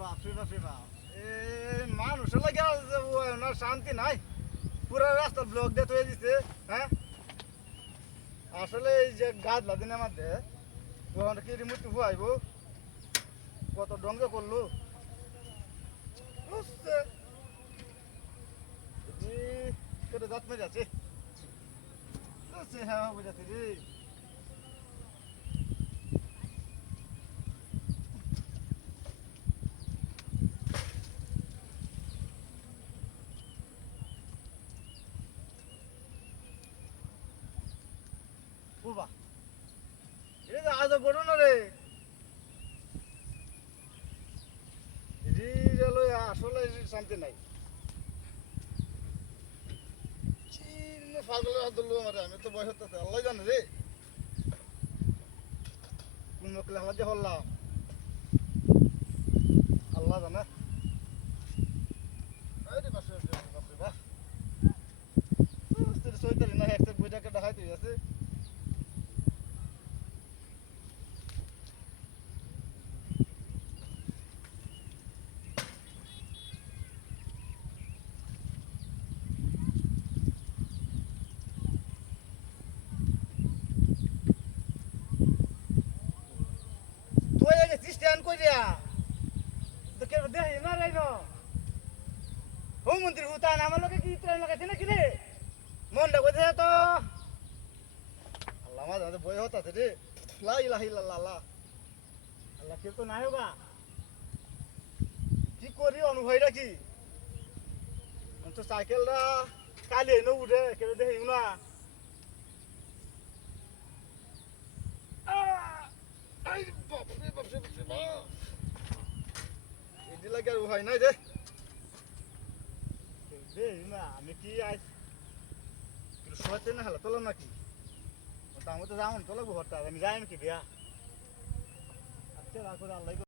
বাপরে বাপরে বাপ মানুষের লাগে না শান্তি নাই পুরো রাস্তা ব্লক দিয়ে তৈরি দিচ্ছে হ্যাঁ আসলে এই যে গাছলা দিনের মধ্যে ওখানে কি মূর্তি হুয়াইব কত ডঙ্গে করলো কেটে দাঁত মেরে আছে হ্যাঁ বুঝাচ্ছি রে বাবা এটা তো আজ বড় না রে আসলে শান্তি নাই পাগলের হাত ধরলো আমার আমি তো বয়স হতে আল্লাহ জানে রে কোন মকলে আমার যে হল্লাম আল্লাহ জানে সৈতারি না একটা বইটাকে দেখাই তুই আছে তুই আগে স্ট্যান্ড কই দিয়া তো কে দেখ না রাইন হোম মন্ত্রী হুতা না আমার লোকে কি ট্রেন লাগাইছে নাকি রে মনটা কইছে তো আল্লাহ মা দাদা বই হতাছে রে লা ইলাহা ইল্লাল্লাহ আল্লাহ কে তো নাই হোগা কি করি অনুভবটা কি তো সাইকেলটা কালি এনে উঠে কেউ দেখি না এটি লাগে আর হয় নাই রে না আমি কি আজ শোয়াতে না হালা তোলাম নাকি আমি তো যাবো তোলাবো হঠাৎ আমি যাই নাকি বিয়া আচ্ছা রাখো আল্লাহ